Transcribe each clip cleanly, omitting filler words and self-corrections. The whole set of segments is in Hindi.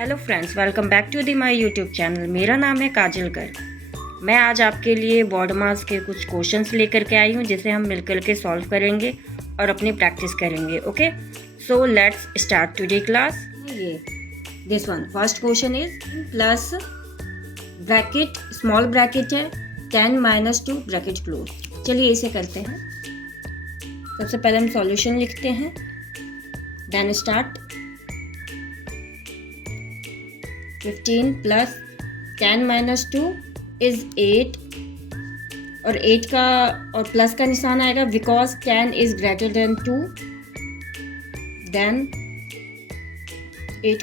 Hello friends, welcome back to the my YouTube channel. मेरा नाम है काजल कर। मैं आज आपके लिए बोर्ड मास के कुछ क्वेश्चंस लेकर के आई हूँ जिसे हम मिलकर के सॉल्व करेंगे और अपनी प्रैक्टिस करेंगे। Okay, so let's start today class. ये this one first question is plus bracket, small bracket है 10 - 2 ब्रैकेट क्लोज। चलिए इसे करते हैं। सबसे पहले हम सॉल्यूशन लिखते हैं, देन स्टार्ट। 15 प्लस 10 - 2 इज 8 और 8 का और प्लस का निशान आएगा because 10 is greater than 2। Then 8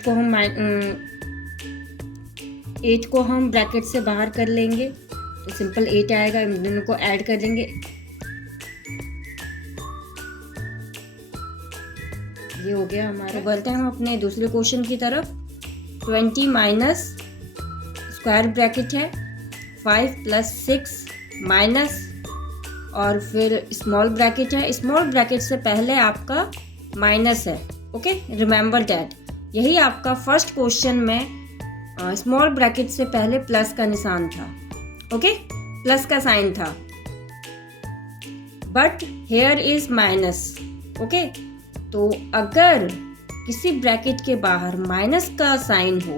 को हम ब्रैकेट से बाहर कर लेंगे तो सिंपल 8 आएगा। इन दोनों को ऐड कर देंगे। ये हो गया हमारा। बढ़ते हैं हम अपने दूसरे क्वेश्चन की तरफ। 20 माइनस स्क्वायर ब्रैकेट है 5 + 6 माइनस और फिर स्मॉल ब्रैकेट है। स्मॉल ब्रैकेट से पहले आपका माइनस है। Okay, remember that. यही आपका फर्स्ट क्वेश्चन में स्मॉल ब्रैकेट से पहले प्लस का निशान था। ओके, प्लस का साइन था, but here is minus. Okay, तो अगर किसी ब्रैकेट के बाहर माइनस का साइन हो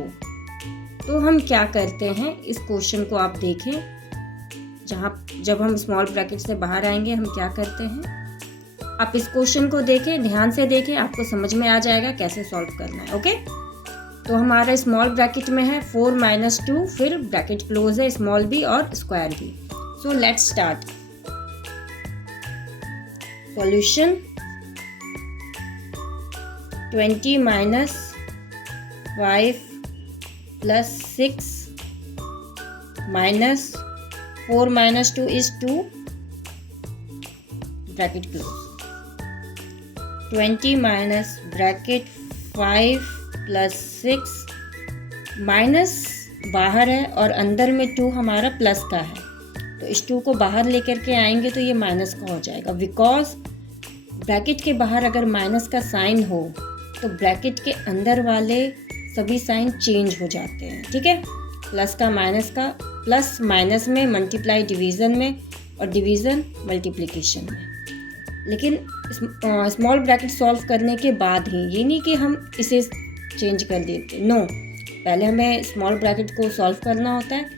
तो हम क्या करते हैं, इस क्वेश्चन को आप देखें। जब हम स्मॉल ब्रैकेट से बाहर आएंगे हम क्या करते हैं, आप इस क्वेश्चन को देखें, ध्यान से देखें, आपको समझ में आ जाएगा कैसे सॉल्व करना है। ओके, तो हमारा स्मॉल ब्रैकेट में है 4 - 2, फिर ब्रैकेट क्लोज है स्मॉल भी और स्क्वायर भी। सो let's start solution. 20 - 5 + 6 minus 4 - 2 is 2 bracket close. 20 minus bracket 5 + 6 minus बाहर है और अंदर में 2 हमारा प्लस का है, तो इस 2 को बाहर लेकर के आएंगे तो ये माइनस का हो जाएगा। बिकॉज ब्रैकेट के बाहर अगर माइनस का साइन हो तो ब्रैकेट के अंदर वाले सभी साइन चेंज हो जाते हैं। ठीक है, प्लस का माइनस का, प्लस माइनस में, मल्टीप्लाई डिवीज़न में और डिवीज़न मल्टीप्लिकेशन में। लेकिन स्मॉल ब्रैकेट सॉल्व करने के बाद ही, ये नहीं कि हम इसे चेंज कर देते, नो, पहले हमें स्मॉल ब्रैकेट को सॉल्व करना होता है।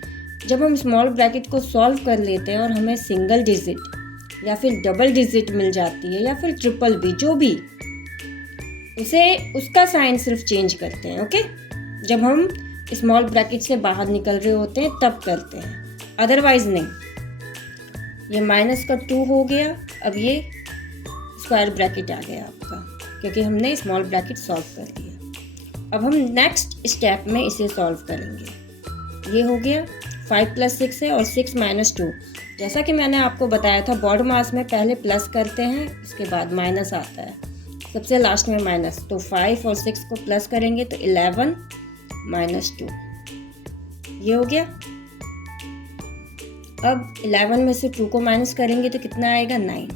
जब हम स्मॉल ब्रैकेट को सॉल्व कर लेते हैं और हमें सिंगल डिजिट या फिर डबल डिजिट मिल जाती है या फिर ट्रिपल भी, जो भी, उसका साइन सिर्फ चेंज करते हैं। ओके, जब हम स्मॉल ब्रैकेट से बाहर निकल रहे होते हैं तब करते हैं, अदरवाइज नहीं। ये माइनस का 2 हो गया, अब ये स्क्वायर ब्रैकेट आ गया आपका, क्योंकि हमने स्मॉल ब्रैकेट सॉल्व कर दिया। अब हम नेक्स्ट स्टेप में इसे सॉल्व करेंगे। ये हो गया 5 + 6 है और 6 - 2। जैसा कि मैंने आपको बताया था, बोर्ड मास में पहले प्लस करते हैं, उसके बाद माइनस आता है, सबसे लास्ट में माइनस। तो 5 और 6 को प्लस करेंगे तो 11 - 2, ये हो गया। अब 11 में से 2 को माइनस करेंगे तो कितना आएगा, 9।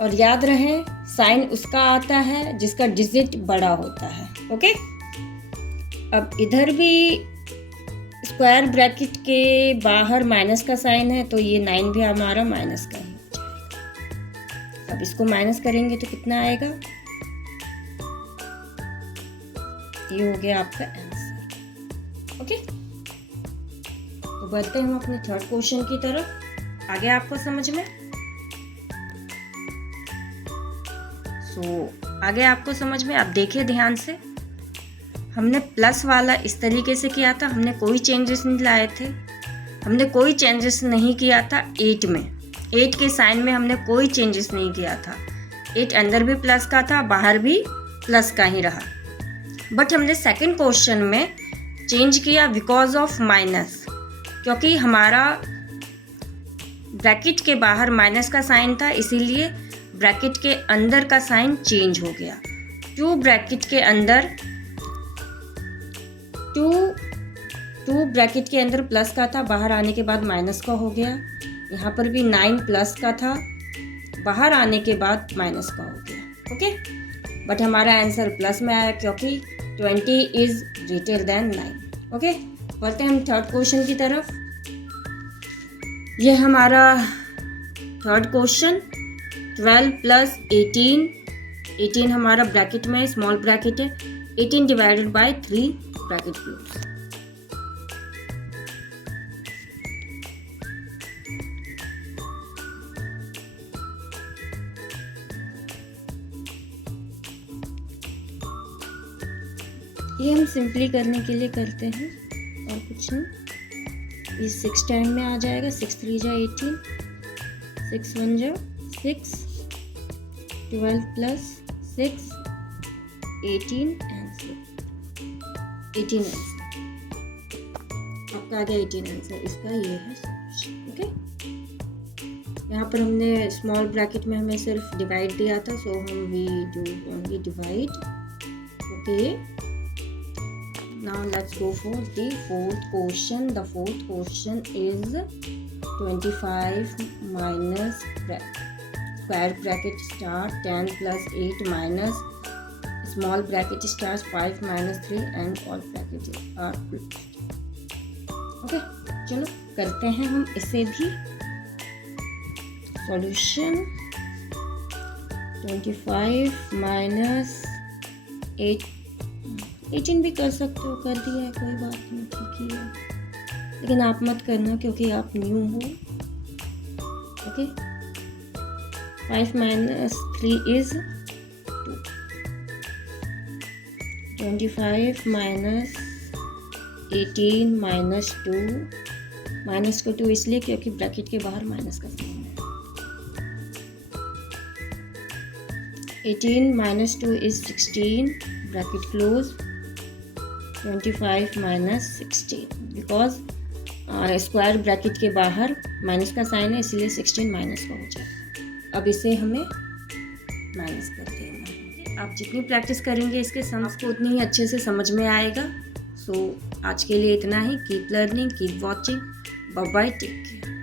और याद रहे, साइन उसका आता है जिसका डिजिट बड़ा होता है। ओके, अब इधर भी स्क्वायर ब्रैकेट के बाहर माइनस का साइन है तो ये 9 भी हमारा माइनस का है। अब इसको माइनस करेंगे तो कितना आएगा, ये हो गया आपका आंसर। ओके, तो बढ़ते हैं हम अपने थर्ड क्वेश्चन की तरफ। आगे आपको समझ में आगे आपको समझ में, आप देखिए ध्यान से। हमने प्लस वाला इस तरीके से किया था, हमने कोई चेंजेस नहीं लाए थे, हमने कोई चेंजेस नहीं किया था 8 में। 8 के साइन में हमने कोई चेंजेस नहीं किया था। 8 अंदर भी प्लस का था, बाहर भी प्लस का ही रहा। बट हमने सेकंड क्वेश्चन में चेंज किया बिकॉज ऑफ माइनस, क्योंकि हमारा ब्रैकेट के बाहर माइनस का साइन था, इसीलिए ब्रैकेट के अंदर का साइन चेंज हो गया। 2 ब्रैकेट के अंदर 2 ब्रैकेट के अंदर प्लस का था, बाहर आने के बाद माइनस का हो गया। यहाँ पर भी 9 प्लस का था, बाहर आने के बाद माइनस का हो गया। ओके, बट हमारा आंसर प्लस में आया क्योंकि 20 इज़ ग्रेटर देन 9। ओके, बढ़ते हैं हम थर्ड क्वेश्चन की तरफ। ये हमारा थर्ड क्वेश्चन 12 प्लस 18 हमारा ब्रैकेट में स्मॉल ब्रैकेट है, 18 डिवाइडेड बाय 3 ब्रैकेट क्लोज। ये हम सिंपली करने के लिए करते हैं और कुछ नहीं। ये 6 टाइम में आ जाएगा, 6 3 जा 18, 6 1 जा 6, 12 प्लस 6 18 आंसर, 18 आंसर आपका आ गया। 18 आंसर इसका ये है सॉल्यूशन। ओके, यहाँ पर हमने स्मॉल ब्रैकेट में हमें सिर्फ डिवाइड दिया था, सो हम we do only divide. Okay, now let's go for the fourth question. The fourth question is 25 minus square bracket start 10 plus 8 minus small bracket starts 5 minus 3 and all brackets are closed. Okay, चलो करते हैं हम इसे भी सॉल्यूशन। 25 minus 8 18 भी कर सकते हो, कर दिया है कोई बात नहीं, ठीक ही है, लेकिन आप मत करना क्योंकि आप न्यू हो। Okay, 5 minus 3 is 2, 25 minus 18 minus 2, minus को 2 इसलिए क्योंकि ब्रैकेट के बाहर माइनस का साइन है। 18 minus 2 is 16, bracket close. 25 minus 16 because square bracket के बाहर माइनस का साइन है, इसलिए 16 माइनस का हो जाएगा। अब इसे हमें माइनस कर देना। आप जितनी प्रैक्टिस करेंगे इसके सम्स को उतनी ही अच्छे से समझ में आएगा। सो आज के लिए इतना ही। Keep learning, keep watching, bye bye, take care.